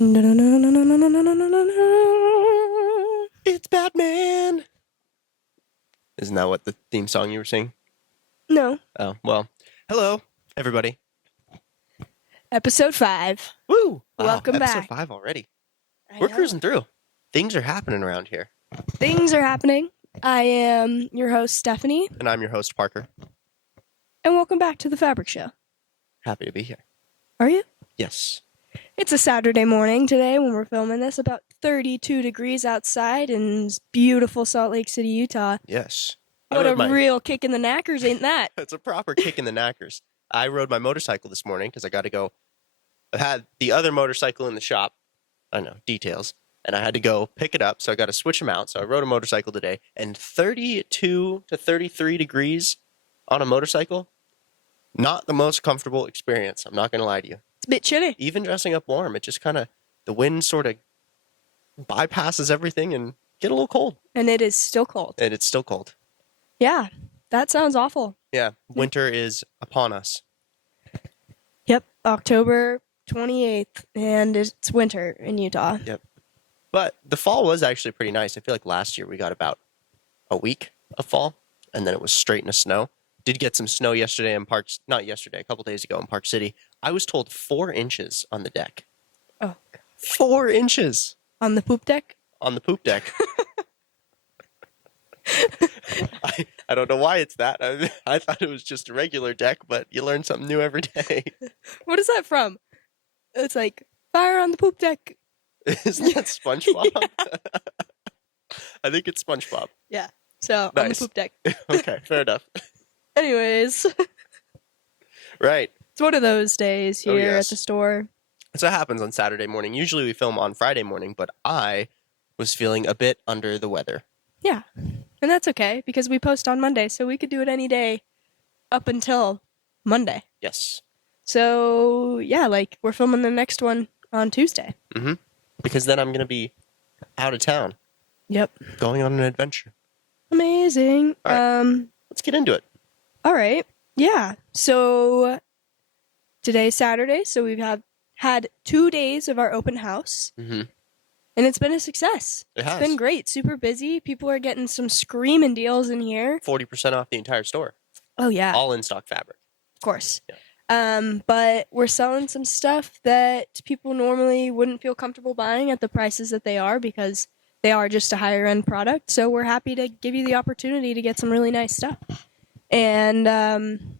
It's Batman. Isn't that what the theme song you were singing? No. Oh, well. Hello, everybody. Episode 5. Woo! Wow, Welcome episode back. 5 already. I We're know. cruising through. Things are happening around here. Things are happening. I am your host, Stephanie, And I'm your host, Parker. and welcome back to the Fabric Show. Happy to be here. Are you? Yes. It's a Saturday morning today when we're filming this, about 32 degrees outside in beautiful Salt Lake City, Utah. Yes. What a real kick in the knackers, ain't that? It's a proper kick in the knackers. I rode my motorcycle this morning because I got to go. I had the other motorcycle in the shop. I know, details. And I had to go pick it up, so I got to switch them out. So I rode a motorcycle today, and 32 to 33 degrees on a motorcycle, not the most comfortable experience. I'm not going to lie to you. It's a bit chilly. Even dressing up warm, it just kind of, the wind sort of bypasses everything and get a little cold. And it is still cold. And it's still cold. Yeah, that sounds awful. Yeah, winter is upon us. Yep, October 28th, and it's winter in Utah. Yep. But the fall was actually pretty nice. I feel like last year we got about a week of fall, and then it was straight into snow. Did get some snow yesterday in Parks, not yesterday, a couple days ago in Park City. I was told 4 inches on the deck. Oh, God. 4 inches On the poop deck? on the poop deck. I don't know why it's that. I thought it was just a regular deck, but you learn something new every day. What is that from? It's like, fire on the poop deck. Isn't that SpongeBob? Yeah. I think it's SpongeBob. Yeah, so on the Nice. poop deck. Okay, fair enough. Anyways, Right. it's one of those days Oh, here yes. at the store. So it happens on Saturday morning. Usually we film on Friday morning, but I was feeling a bit under the weather. Yeah, and that's okay because we post on Monday, so we could do it any day up until Monday. Yes. So, yeah, like, we're filming the next one on Tuesday. Mm-hmm. Because then I'm going to be out of town Yep. going on an adventure. Amazing. All Let's get into it. All right. Yeah. So today's Saturday, so we've had 2 days of our open house, Mm-hmm. and it's been a success. It has. It's been great. Super busy. People are getting some screaming deals in here. 40% off the entire store. Oh, yeah. All in stock fabric. Of course. Yeah. But we're selling some stuff that people normally wouldn't feel comfortable buying at the prices that they are because they are just a higher end product. So we're happy to give you the opportunity to get some really nice stuff. And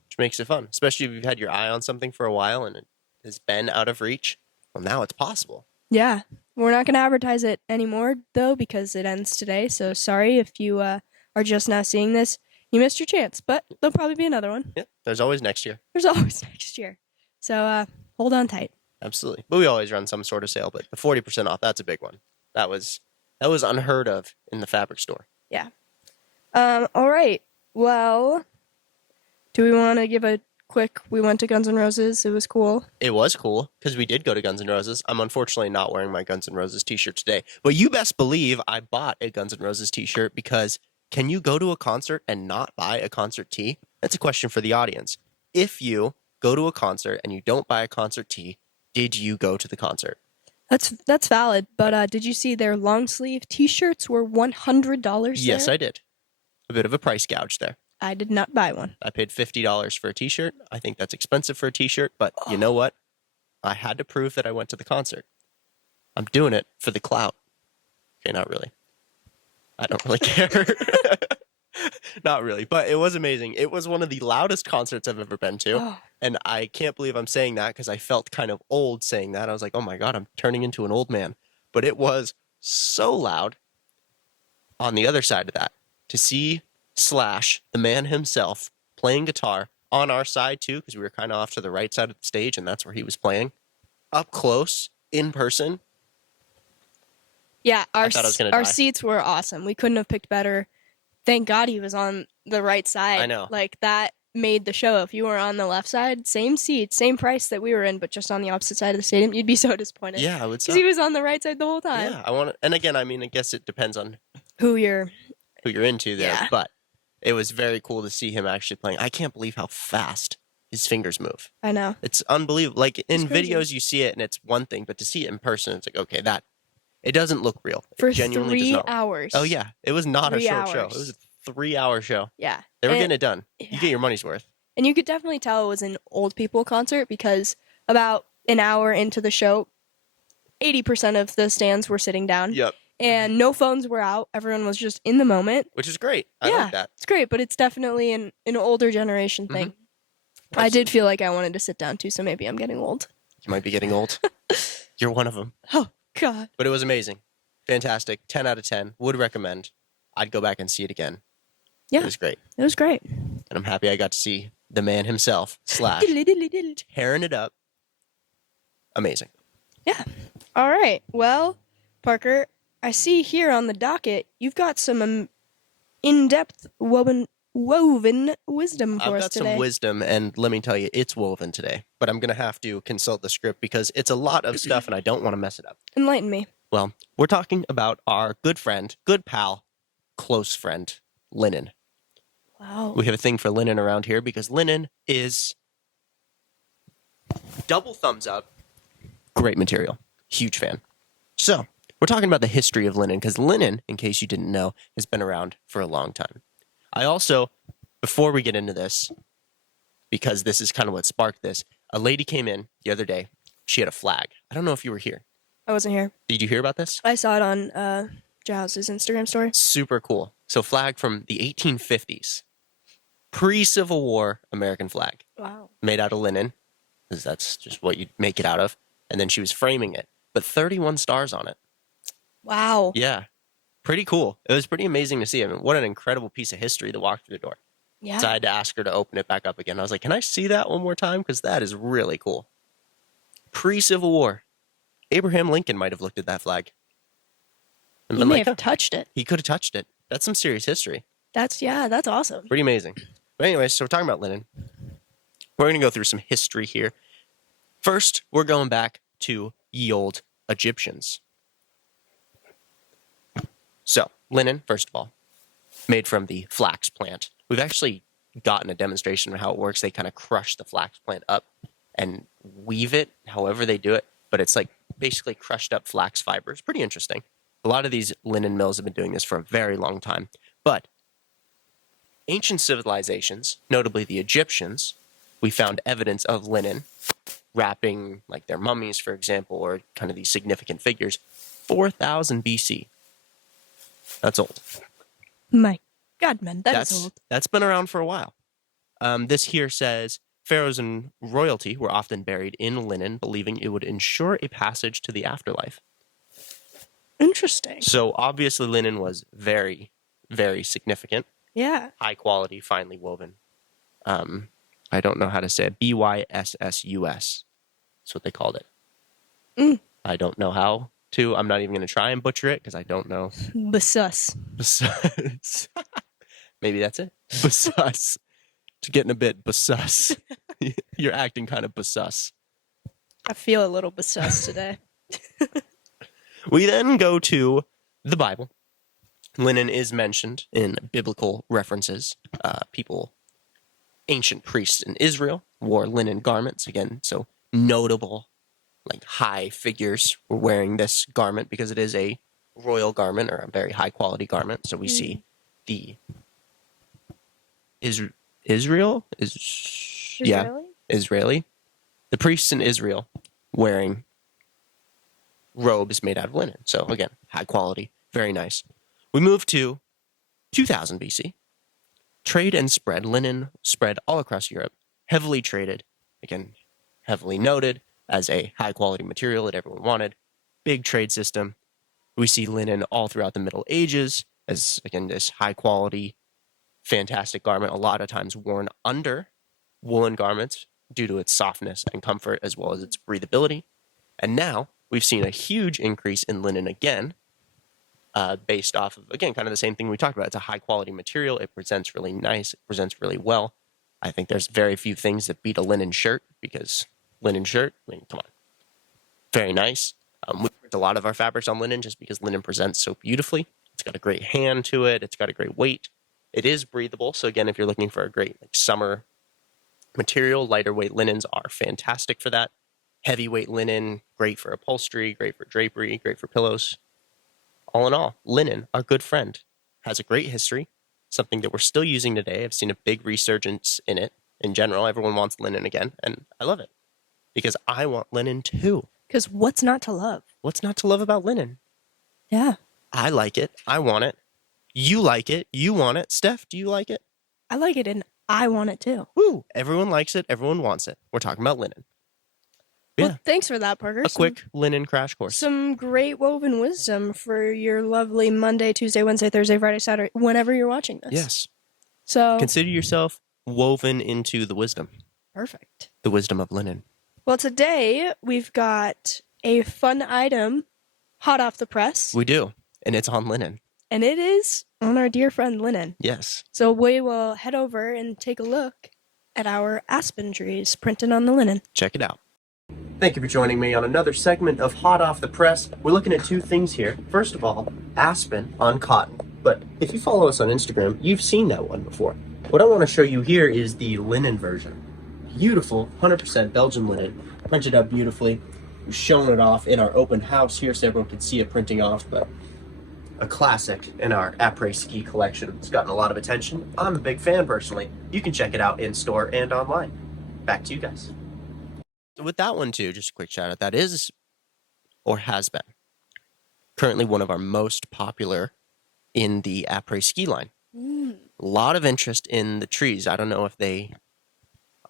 Which makes it fun, especially if you've had your eye on something for a while and it has been out of reach. Well, now it's possible. yeah, we're not going to advertise it anymore though because it ends today. So sorry if you are just now seeing this. You missed your chance, but there'll probably be another one. Yeah, there's always next year. There's always next year. So hold on tight. Absolutely. But we always run some sort of sale, but the 40% off, that's a big one. That was unheard of in the fabric store. Yeah. All right. Well, do we want to give a quick, we went to Guns N' Roses. It was cool. It was cool because we did go to Guns N' Roses. I'm unfortunately not wearing my Guns N' Roses t-shirt today, but you best believe I bought a Guns N' Roses t-shirt because can you go to a concert and not buy a concert tee? That's a question for the audience. If you go to a concert and you don't buy a concert tee, did you go to the concert? That's valid, but did you see their long sleeve t-shirts were $100 Yes, there? I did. A bit of a price gouge there. I did not buy one. I paid $50 for a t-shirt. I think that's expensive for a t-shirt, but you know what? I had to prove that I went to the concert. I'm doing it for the clout. Okay, not really. I don't really care. Not really, but it was amazing. It was one of the loudest concerts I've ever been to. Oh, And I can't believe I'm saying that because I felt kind of old saying that. I was like, oh my God, I'm turning into an old man. But it was so loud. On the other side of that, to see Slash, the man himself, playing guitar on our side too, because we were kind of off to the right side of the stage and that's where he was playing, up close, in person. yeah, I thought I was gonna our die. seats were awesome. We couldn't have picked better. Thank God he was on the right side. I know. Like, that made the show. If you were on the left side, same seat, same price that we were in, but just on the opposite side of the stadium, you'd be so disappointed. Yeah, I would say. Because he was on the right side the whole time. Yeah, I want to, and again, I mean, I guess it depends on Who you're... who you're into there, Yeah. but it was very cool to see him actually playing. I can't believe how fast his fingers move. I know. It's unbelievable. Like in It's crazy. videos, you see it and it's one thing, but to see it in person, it's like, okay, that it doesn't look real. For It genuinely does 3 not. hours. Oh yeah, it was not a 3 short show. It hours. was a 3-hour show. Yeah. They were And- getting it done. yeah. You get your money's worth. And you could definitely tell it was an old people concert because about an hour into the show, 80% of the stands were sitting down. Yep. And no phones were out. Everyone was just in the moment. Which is great. I Yeah. like that. It's great, but it's definitely an older generation thing. I did feel like I wanted to sit down too, so maybe I'm getting old. You might be getting old. You're one of them. Oh, God. But it was amazing. Fantastic. 10 out of 10. Would recommend. I'd go back and see it again. Yeah. It was great. It was great. And I'm happy I got to see the man himself, Slash, tearing it up. Amazing. Yeah. All right. Well, Parker, I see here on the docket you've got some in-depth woven wisdom for I've us got today. some wisdom, and let me tell you, it's woven today. But I'm going to have to consult the script because it's a lot of stuff, and I don't want to mess it up. Enlighten me. Well, we're talking about our good friend, good pal, close friend, linen. Wow. We have a thing for linen around here because linen is double thumbs up, great material, huge fan. So, we're talking about the history of linen because linen, in case you didn't know, has been around for a long time. I also, before we get into this, because this is kind of what sparked this, a lady came in the other day. She had a flag. I don't know if you were here. I wasn't here. Did you hear about this? I saw it on Jows's Instagram story. Super cool. So, flag from the 1850s. Pre-Civil War American flag. Wow. Made out of linen, because that's just what you make it out of. And then she was framing it, but 31 stars on it. Wow. Yeah, pretty cool. It was pretty amazing to see. I mean, what an incredible piece of history to walk through the door. Yeah. So I had to ask her to open it back up again. I was like, can I see that one more time? Because that is really cool. Pre-Civil War. Abraham Lincoln might have looked at that flag. And He been may like, have touched it. he could have touched it. That's some serious history. That's awesome. Pretty amazing. But anyways, so we're talking about linen. We're going to go through some history here. First, we're going back to ye old Egyptians. So, linen, first of all, made from the flax plant. We've actually gotten a demonstration of how it works. They kind of crush the flax plant up and weave it, however they do it. But it's like basically crushed up flax fibers. Pretty interesting. A lot of these linen mills have been doing this for a very long time. But ancient civilizations, notably the Egyptians, we found evidence of linen wrapping like their mummies, for example, or kind of these significant figures, 4000 BC. That's old. My God, man, that's old. That's been around for a while. This here says pharaohs and royalty were often buried in linen, believing it would ensure a passage to the afterlife. Interesting. So obviously linen was very, very significant. Yeah. High quality, finely woven. I don't know how to say it. BYSSUS. That's what they called it. Mm. I don't know how to. I'm not even going to try and butcher it because I don't know. Basus. Basus. Maybe that's it. Basus. It's getting a bit basus. You're acting kind of basus. I feel a little basus today. We then go to the Bible. Linen is mentioned in biblical references. Ancient priests in Israel wore linen garments. Again, so notable, like high figures were wearing this garment because it is a royal garment or a very high quality garment. So we see the Israeli. The priests in Israel wearing robes made out of linen. So again, high quality, very nice. We move to 2000 BC. Trade and spread. Linen spread all across Europe. Heavily traded. Again, heavily noted as a high quality material that everyone wanted. Big trade system. We see linen all throughout the Middle Ages as, again, this high quality, fantastic garment, a lot of times worn under woolen garments due to its softness and comfort as well as its breathability. And now we've seen a huge increase in linen again, based off of, again, kind of the same thing we talked about. It's a high quality material. It presents really nice. It presents really well. I think there's very few things that beat a linen shirt because linen shirt, I mean, come on. Very nice. We print a lot of our fabrics on linen just because linen presents so beautifully. It's got a great hand to it. It's got a great weight. It is breathable. So again, if you're looking for a great like summer material. Lighter weight linens are fantastic for that. Heavyweight linen, great for upholstery, great for drapery, great for pillows. All in all, linen, our good friend, has a great history, something that we're still using today. I've seen a big resurgence in it. In general, everyone wants linen again, and I love it because I want linen too. Because what's not to love? What's not to love about linen? Yeah. I like it. I want it. You like it. You want it. Steph, do you like it? I like it, and I want it too. Woo! Everyone likes it. Everyone wants it. We're talking about linen. Well, Yeah. thanks for that, Parker. A quick linen crash course. Some great woven wisdom for your lovely Monday, Tuesday, Wednesday, Thursday, Friday, Saturday, whenever you're watching this. Yes. So Consider yourself woven into the wisdom. Perfect. The wisdom of linen. Well, today we've got a fun item hot off the press. We do. And it's on linen. And it is on our dear friend linen. Yes. So we will head over and take a look at our aspen trees printed on the linen. Check it out. Thank you for joining me on another segment of Hot Off the Press. We're looking at two things here. First of all, aspen on cotton. But if you follow us on Instagram, you've seen that one before. What I want to show you here is the linen version. Beautiful, 100% Belgian linen. Printed up beautifully. We've shown it off in our open house here so everyone can see it printing off, but a classic in our après-ski collection. It's gotten a lot of attention. I'm a big fan personally. You can check it out in store and online. Back to you guys. So with that one too, just a quick shout out. That is, or has been, currently one of our most popular in the après-ski line. A lot of interest in the trees. I don't know if they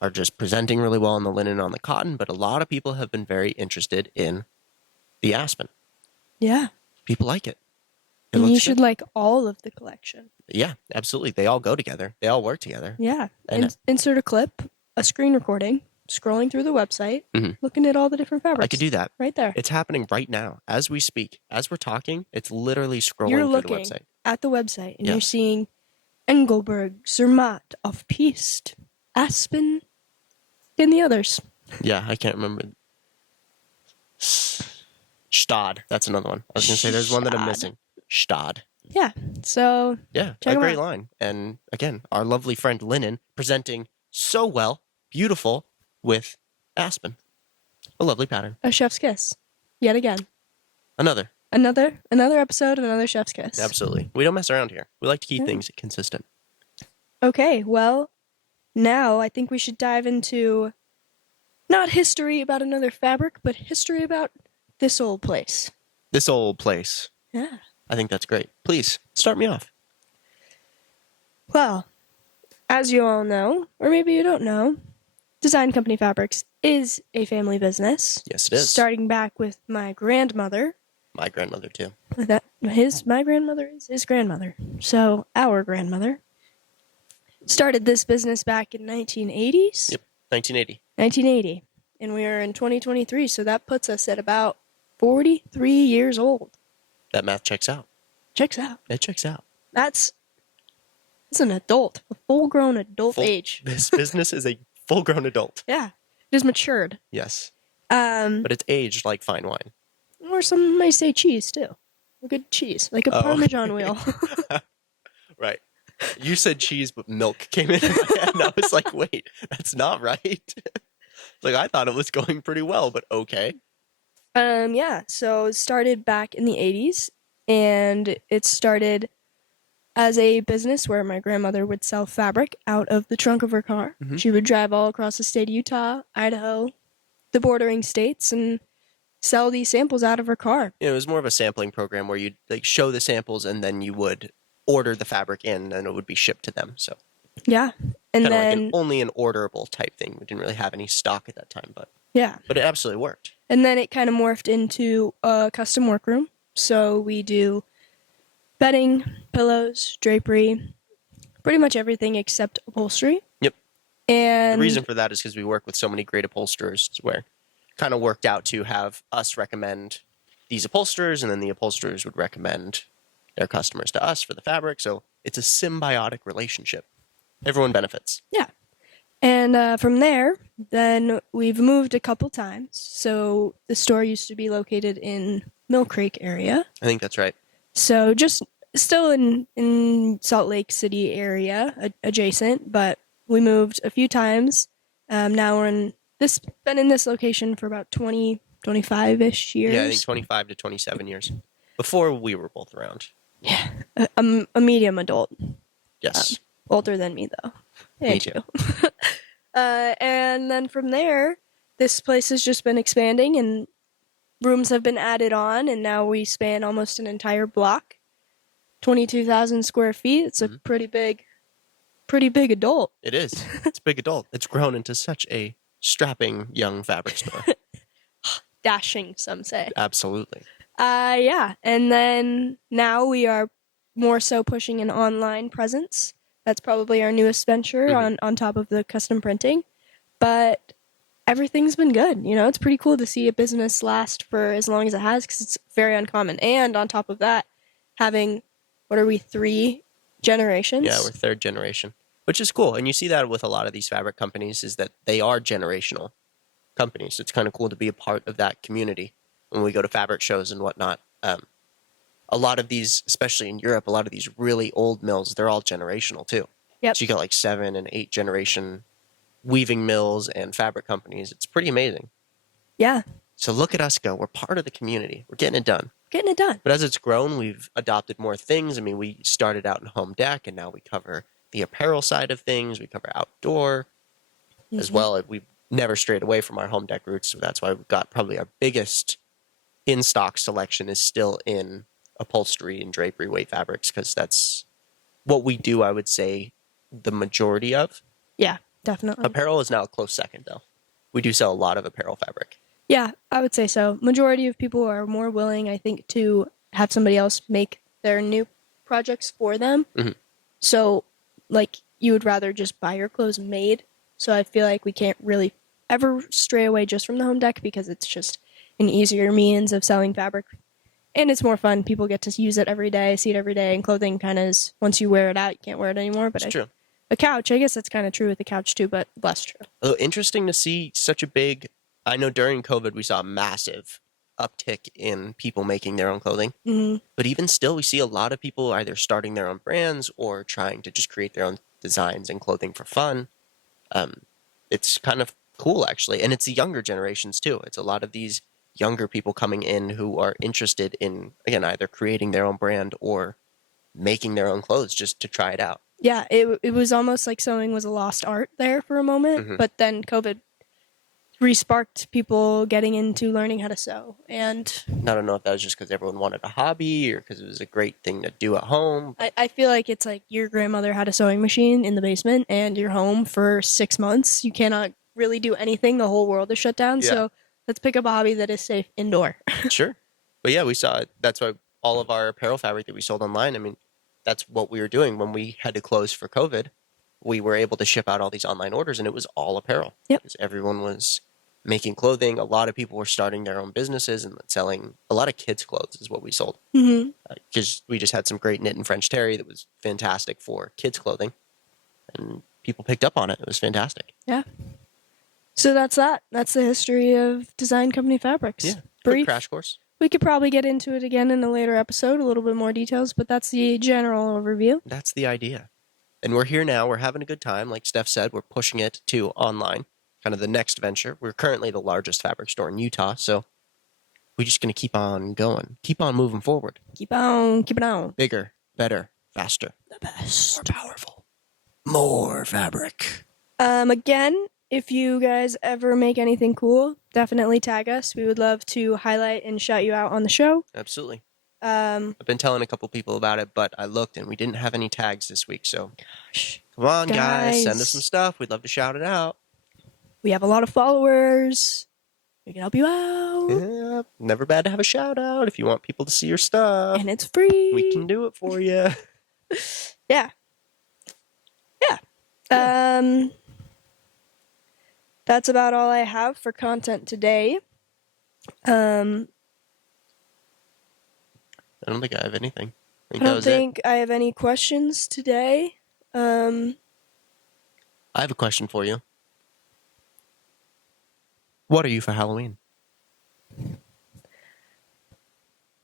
are just presenting really well on the linen on the cotton, but a lot of people have been very interested in the aspen. Yeah. People like it. And you should like all of the collection. Yeah, absolutely. They all go together. They all work together. Yeah. And insert a clip, a screen recording, scrolling through the website, looking at all the different fabrics. I could do that. Right there. It's happening right now. As we speak, as we're talking, it's literally scrolling You're through looking the website. at the website and Yeah. you're seeing Engelberg, Zermatt, of Piest, Aspen, and the others. Yeah, I can't remember. Stad. That's another one. I was going to say there's one that I'm missing. Stad. Yeah. So Yeah, check a 'em great out. line. And again, our lovely friend Linen presenting so well, beautiful with Aspen. A lovely pattern. A chef's kiss. Yet again. Another. Another episode, another chef's kiss. Absolutely. We don't mess around here. We like to keep things consistent. Okay, well, now I think we should dive into not history about another fabric, but history about this old place. This old place. Yeah. I think that's great. Please, start me off. Well, as you all know, or maybe you don't know, Design Company Fabrics is a family business. Yes, it is. Starting back with my grandmother. My grandmother, too. My grandmother is his grandmother. So, our grandmother started this business back in 1980s. Yep, 1980. 1980. And we are in 2023, so that puts us at about 43 years old. That math checks out. Checks out. It checks out. That's an adult, a full-grown adult age. This business is a full-grown adult. Yeah, it is matured. Yes. But But it's aged like fine wine. or some might say cheese too. A good cheese, like a Parmesan wheel. Right. You said cheese, but milk came in my head, and I was like, wait, that's not right. Like, I thought it was going pretty well, but okay. Yeah. So it started back in the 80s, and it started as a business where my grandmother would sell fabric out of the trunk of her car. Mhm. She would drive all across the state of Utah, Idaho, the bordering states, and sell these samples out of her car. It was more of a sampling program where you'd like show the samples and then you would order the fabric in and it would be shipped to them. So Yeah. And kind of then, like only an orderable type thing. We didn't really have any stock at that time, but yeah. it absolutely worked. And then it kind of morphed into a custom workroom. So we do bedding, pillows, drapery, pretty much everything except upholstery. Yep. And The reason for that is because we work with so many great upholsterers where it kind of worked out to have us recommend these upholsterers and then the upholsterers would recommend their customers to us for the fabric. So it's a symbiotic relationship. Everyone benefits. yeah. And from there, then we've moved a couple times. So the store used to be located in Mill Creek area. I think that's right. So just still in Salt Lake City area adjacent, but we moved a few times. Now we're been in this location for about 20, 25-ish years. Yeah, I think 25 to 27 years before we were both around. Yeah, a medium adult. Yes. Older than me, though. Me too. And then from there, this place has just been expanding, and rooms have been added on, and now we span almost an entire block, 22,000 square feet. It's a pretty big adult. It is. It's a big adult. It's grown into such a strapping young fabric store. Dashing, some say. Absolutely. Yeah. And then now we are more so pushing an online presence. That's probably our newest venture on top of the custom printing. But everything's been good. You know, it's pretty cool to see a business last for as long as it has because it's very uncommon. And on top of that, having, 3 generations? Yeah, we're third generation, which is cool. And you see that with a lot of these fabric companies is that they are generational companies. It's kind of cool to be a part of that community when we go to fabric shows and whatnot. A lot of these, especially in Europe, a lot of these really old mills, they're all generational too. Yep. So you got like 7 and 8 generation weaving mills and fabric companies. It's pretty amazing. Yeah. So look at us go. We're part of the community. We're getting it done. Getting it done. But as it's grown, we've adopted more things. I mean, we started out in home deck, and now we cover the apparel side of things. We cover outdoor as well. We've never strayed away from our home deck roots. So that's why we've got probably our biggest in-stock selection is still in upholstery and drapery weight fabrics because that's what we do, I would say, the majority of. Yeah, definitely. Apparel is now a close second, though. We do sell a lot of apparel fabric. Yeah, I would say so. Majority of people are more willing, I think, to have somebody else make their new projects for them. Mm-hmm. So, like, you would rather just buy your clothes made. So I feel like we can't really ever stray away just from the home deck because it's just an easier means of selling fabric. And it's more fun. People get to use it every day, see it every day, and clothing kind of is, once you wear it out, you can't wear it anymore. But It's true. A couch, I guess that's kind of true with the couch too, but less true. Although interesting to see such a big, I know during COVID we saw a massive uptick in people making their own clothing. Mm-hmm. But even still, we see a lot of people either starting their own brands or trying to just create their own designs and clothing for fun. It's kind of cool, actually. And it's the younger generations, too. It's a lot of these younger people coming in who are interested in, again, either creating their own brand or making their own clothes just to try it out. Yeah, it was almost like sewing was a lost art there for a moment, but then COVID re-sparked people getting into learning how to sew. And I don't know if that was just because everyone wanted a hobby or because it was a great thing to do at home. I feel like it's like your grandmother had a sewing machine in the basement and you're home for 6 months. You cannot really do anything. The whole world is shut down. Yeah. So let's pick up a hobby that is safe indoor. Sure. But yeah, we saw it. That's why all of our apparel fabric that we sold online, I mean, that's what we were doing when we had to close for COVID. We were able to ship out all these online orders and it was all apparel. Yep. Because everyone was making clothing. A lot of people were starting their own businesses and selling a lot of kids' clothes is what we sold. Because we just had some great knit and French terry that was fantastic for kids' clothing. And people picked up on it. It was fantastic. Yeah. So that's that. That's the history of Design Company Fabrics. Yeah. Brief. Quick crash course. We could probably get into it again in a later episode, a little bit more details, but that's the general overview. That's the idea. And we're here now. We're having a good time. Like Steph said, we're pushing it to online, kind of the next venture. We're currently the largest fabric store in Utah, so we're just going to keep on going. Keep on moving forward. Keep on. Bigger, better, faster. The best. More powerful. More fabric. Again, if you guys ever make anything cool, definitely tag us. We would love to highlight and shout you out on the show. Absolutely. I've been telling a couple people about it, but I looked and we didn't have any tags this week. So come on, guys, send us some stuff. We'd love to shout it out. We have a lot of followers. We can help you out. Yeah, never bad to have a shout out if you want people to see your stuff. And it's free. We can do it for you. Yeah. That's about all I have for content today. I don't think I have anything. I don't think I have any questions today. I have a question for you. What are you for Halloween?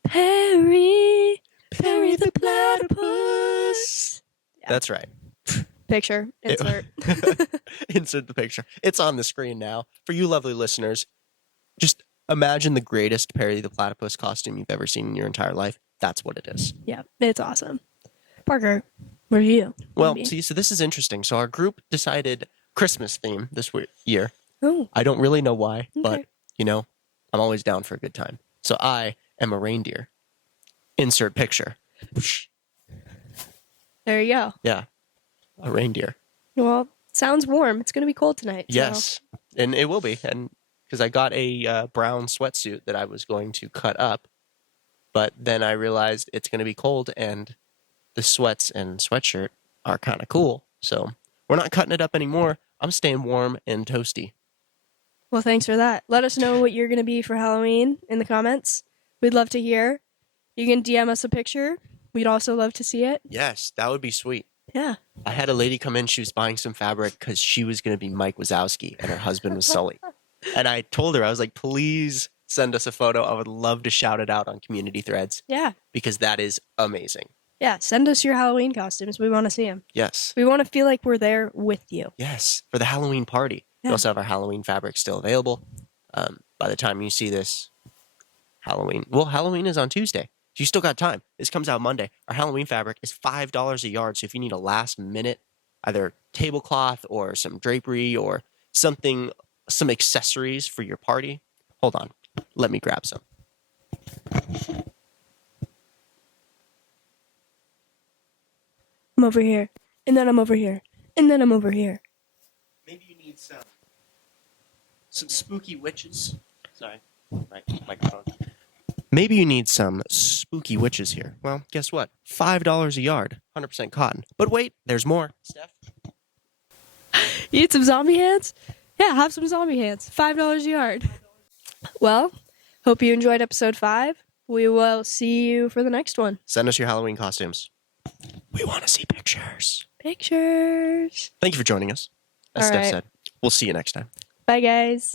Perry the platypus. Yeah. That's right. picture. Insert. Insert the picture. It's on the screen now. For you lovely listeners, just imagine the greatest Perry the Platypus costume you've ever seen in your entire life. That's what it is. Yeah, it's awesome. Parker, what are you? Well, see, so this is interesting. So our group decided Christmas theme this year. Oh, I don't really know why, but, okay. you know, I'm always down for a good time. So I am a reindeer. Insert picture. There you go. Yeah, a reindeer. Well, sounds warm. It's going to be cold tonight. so- Yes, and it will be. And because I got a brown sweatsuit that I was going to cut up, but then I realized it's going to be cold and the sweats and sweatshirt are kind of cool. So we're not cutting it up anymore. I'm staying warm and toasty. Well, thanks for that. Let us know what you're going to be for Halloween in the comments. We'd love to hear. You can DM us a picture. We'd also love to see it. Yes, that would be sweet. Yeah. I had a lady come in. She was buying some fabric because she was going to be Mike Wazowski and her husband was Sully. And I told her, I was like, please send us a photo. I would love to shout it out on community threads Yeah. because that is amazing. Yeah. Send us your Halloween costumes. We want to see them. Yes. We want to feel like we're there with you. Yes. For the Halloween party. We Yeah. also have our Halloween fabric still available. By the time you see this, Halloween is on Tuesday. So you still got time. This comes out Monday. Our Halloween fabric is $5 a yard. So if you need a last minute, either tablecloth or some drapery or something, some accessories for your party, hold on. Let me grab some. I'm over here. And then I'm over here. And then I'm over here. Maybe you need some spooky witches. Sorry, my microphone. Maybe you need some spooky witches here. Well, guess what? $5 a yard, 100% cotton. But wait, there's more. Steph? You need some zombie hands? Yeah, have some zombie hands. $5 a yard. Well, hope you enjoyed episode 5. We will see you for the next one. Send us your Halloween costumes. We want to see pictures. Pictures. Thank you for joining us. As All Steph right. said, we'll see you next time. Bye, guys.